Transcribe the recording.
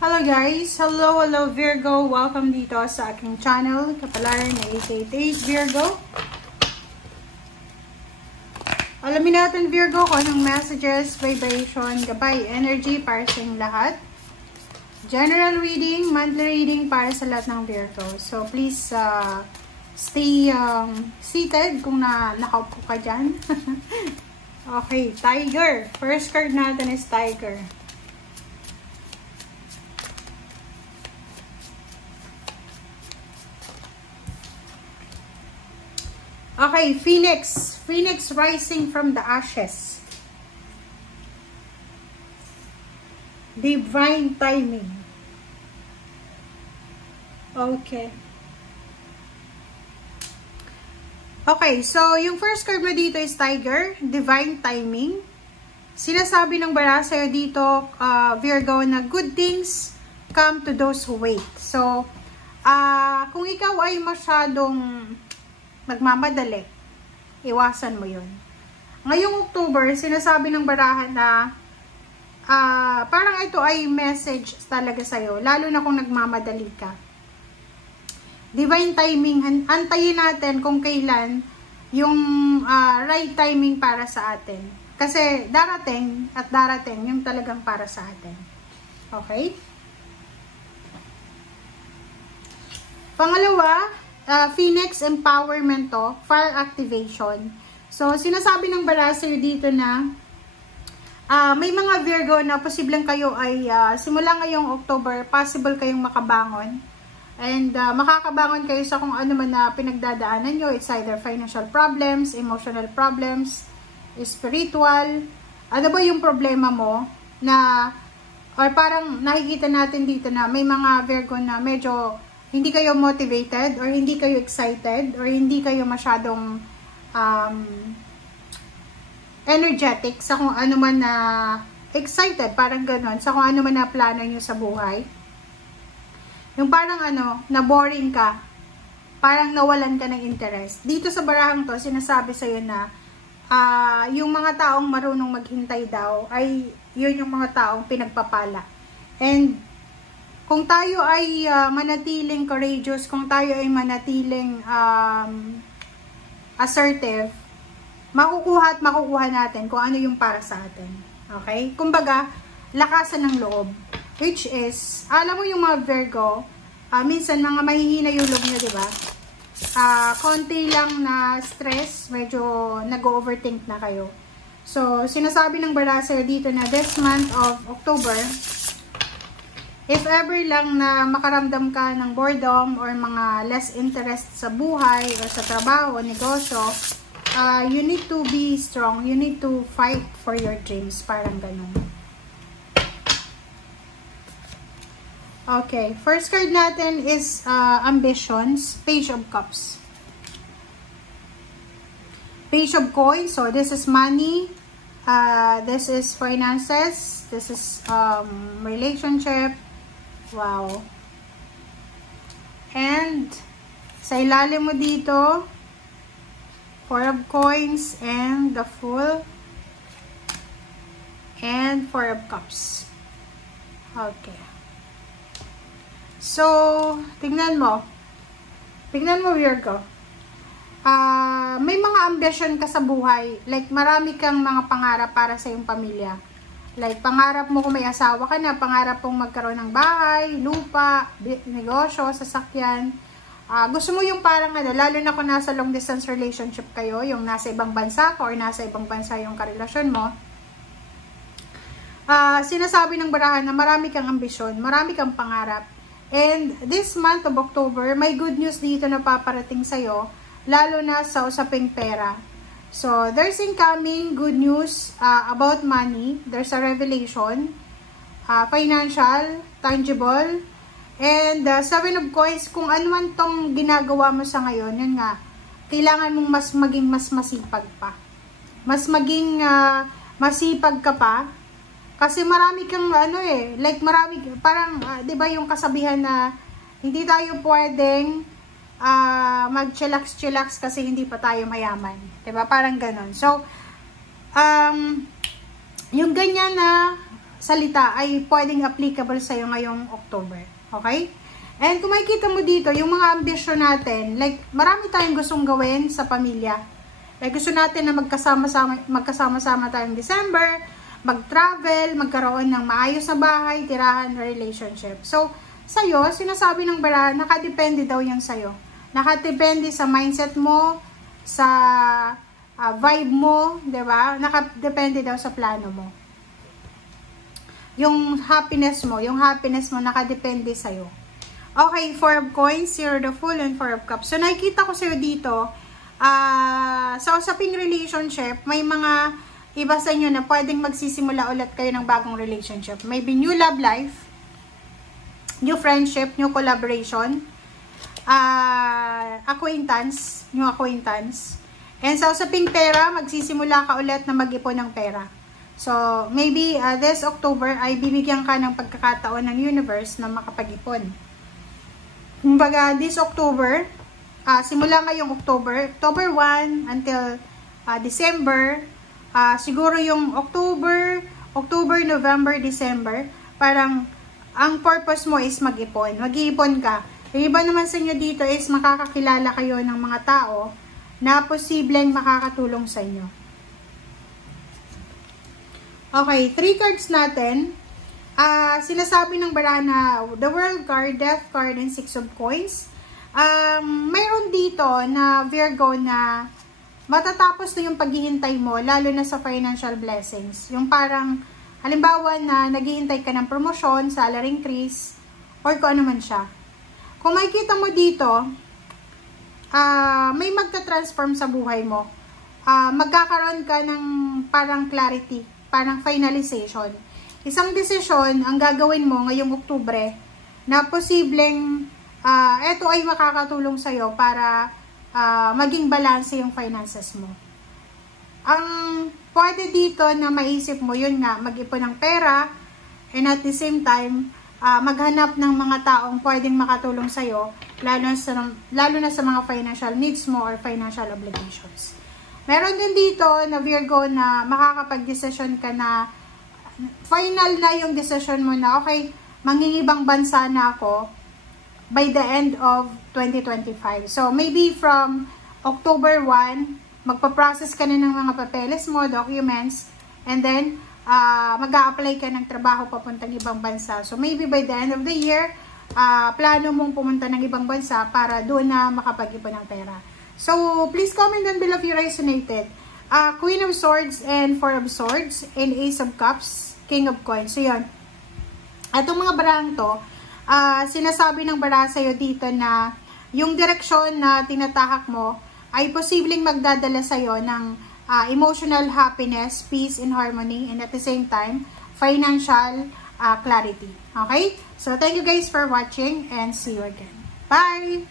Hello guys! Hello Virgo! Welcome dito sa aking channel, Kapalaran na 888 Virgo. Alamin natin Virgo kung anong messages, vibration, gabay, energy para sa inyong lahat. General reading, monthly reading para sa lahat ng Virgo. So please stay seated kung nakaupo ka dyan. Okay, Tiger. First card natin is Tiger. Okay, Phoenix. Phoenix rising from the ashes. Divine timing. Okay. Okay, so yung first card mo dito is Tiger. Divine timing. Sinasabi ng bara sa'yo dito, Virgo, na good things come to those who wait. So, kung ikaw ay masyadong nagmamadali, iwasan mo yun. Ngayong October, sinasabi ng barahan na parang ito ay message talaga sa'yo, lalo na kung nagmamadali ka. Divine timing, antayin natin kung kailan yung right timing para sa atin. Kasi darating at darating yung talagang para sa atin. Okay? Pangalawa, Phoenix empowerment to, fire activation. So, sinasabi ng bara sa'yo dito na may mga Virgo na posibleng kayo ay simula ngayong October, possible kayong makabangon. And makakabangon kayo sa kung ano man na pinagdadaanan nyo. It's either financial problems, emotional problems, spiritual. Ano ba yung problema mo na, or parang nakikita natin dito na may mga Virgo na medyo hindi kayo motivated or hindi kayo excited or hindi kayo masyadong energetic sa kung ano man na excited, parang ganon, sa kung ano man na plano nyo sa buhay. Yung parang na boring ka, parang nawalan ka ng interest. Dito sa barahang to, sinasabi sa'yo na yung mga taong marunong maghintay daw ay yun yung mga taong pinagpapala. And kung tayo ay manatiling courageous, kung tayo ay manatiling assertive, makukuha at makukuha natin kung ano yung para sa atin. Okay? Kumbaga, lakasan ng loob. Which is, alam mo yung mga Virgo, minsan mga mahihina yung loob nyo, diba? Konti lang na stress, medyo nag-overthink na kayo. So, sinasabi ng Baraser dito na this month of October, if ever lang na makaramdam ka ng boredom or mga less interest sa buhay or sa trabaho o negosyo, you need to be strong. You need to fight for your dreams. Parang ganun. Okay. First card natin is ambitions. Page of Cups. Page of Coins. So, this is money. This is finances. This is relationship. Wow. And sa ilalim mo dito, Four of Coins and the Fool and Four of Cups. Okay. So, tingnan mo. Tingnan mo, Virgo. May mga ambition ka sa buhay. Like, marami kang mga pangarap para sa iyong pamilya. Like, pangarap mo kung may asawa ka na, pangarap mong magkaroon ng bahay, lupa, negosyo, sasakyan. Gusto mo yung parang lalo na kung nasa long distance relationship kayo, yung nasa ibang bansa ka or nasa ibang bansa yung karelasyon mo. Sinasabi ng barahan na marami kang ambisyon, marami kang pangarap. And this month of October, may good news dito na paparating sa'yo, lalo na sa usaping pera. So, there's incoming good news about money. There's a revelation, financial, tangible, and Seven of Coins. Kung ano man tong ginagawa mo sa ngayon, yun nga, kailangan mong maging mas masipag pa. Mas maging masipag ka pa. Kasi marami kang like marami, parang, di ba yung kasabihan na hindi tayo pwedeng mag-chillax kasi hindi pa tayo mayaman. Diba? Parang ganon. So, yung ganyan na salita ay pwedeng applicable sa'yo ngayong October. Okay? And kung makikita mo dito, yung mga ambisyon natin, like, marami tayong gustong gawin sa pamilya. Like, gusto natin na magkasama-sama tayong December, mag-travel, magkaroon ng maayos na bahay, tirahan, relationship. So, sa'yo, sinasabi ng bara, nakadepende daw yung sa'yo. Nakadepende sa mindset mo, sa vibe mo, diba? Nakadepende daw sa plano mo. Yung happiness mo nakadepende sa'yo. Okay, 4 of coins, 0 the Fool, and 4 of cups. So, nakikita ko sa'yo dito, sa usaping relationship, may mga iba sa inyo na pwedeng magsisimula ulit kayo ng bagong relationship. Maybe new love life, new friendship, new collaboration, new acquaintance. And sa usaping pera, magsisimula ka ulit na mag-ipon ng pera. So, maybe this October ay bibigyan ka ng pagkakataon ng universe na makapag-ipon. Kumbaga, this October, simula ngayong October 1 until December, siguro yung October, November, December, parang ang purpose mo is mag-ipon. Mag-iipon ka. Yung iba naman sa inyo dito is makakakilala kayo ng mga tao na posibleng makakatulong sa inyo. Okay, 3 cards natin. Sinasabi ng bara na the World card, Death card, and 6 of coins. Mayroon dito na Virgo na matatapos na yung paghihintay mo, lalo na sa financial blessings. Yung parang, halimbawa na naghihintay ka ng promosyon, salary increase, or kung ano man siya. Kung makikita mo dito, may magta-transform sa buhay mo. Magkakaroon ka ng parang clarity, parang finalization. Isang desisyon ang gagawin mo ngayong Oktubre na posibleng ito ay makakatulong sa'yo para maging balanse yung finances mo. Ang pwede dito na maisip mo, yun nga, mag-ipon ng pera, and at the same time, maghanap ng mga taong pwedeng makatulong sa'yo, lalo na sa mga financial needs mo or financial obligations. Meron din dito na Virgo na makakapag-desisyon ka na final na yung decision mo na, okay, mangingibang bansa na ako by the end of 2025. So, maybe from October 1, magpa-process ka na ng mga papeles mo, documents, and then, mag-a-apply ka ng trabaho papuntang ibang bansa. So, maybe by the end of the year, plano mong pumunta ng ibang bansa para doon na makapag-ipon ng pera. So, please comment down below if you resonated. Queen of Swords and 4 of Swords and Ace of Cups, King of Coins. So, yun. Itong mga barang to, sinasabi ng bara sa'yo dito na yung direksyon na tinatahak mo ay posibleng magdadala sa'yo ng emotional happiness, peace, and harmony, and at the same time, financial clarity. Okay? So, thank you guys for watching and see you again. Bye!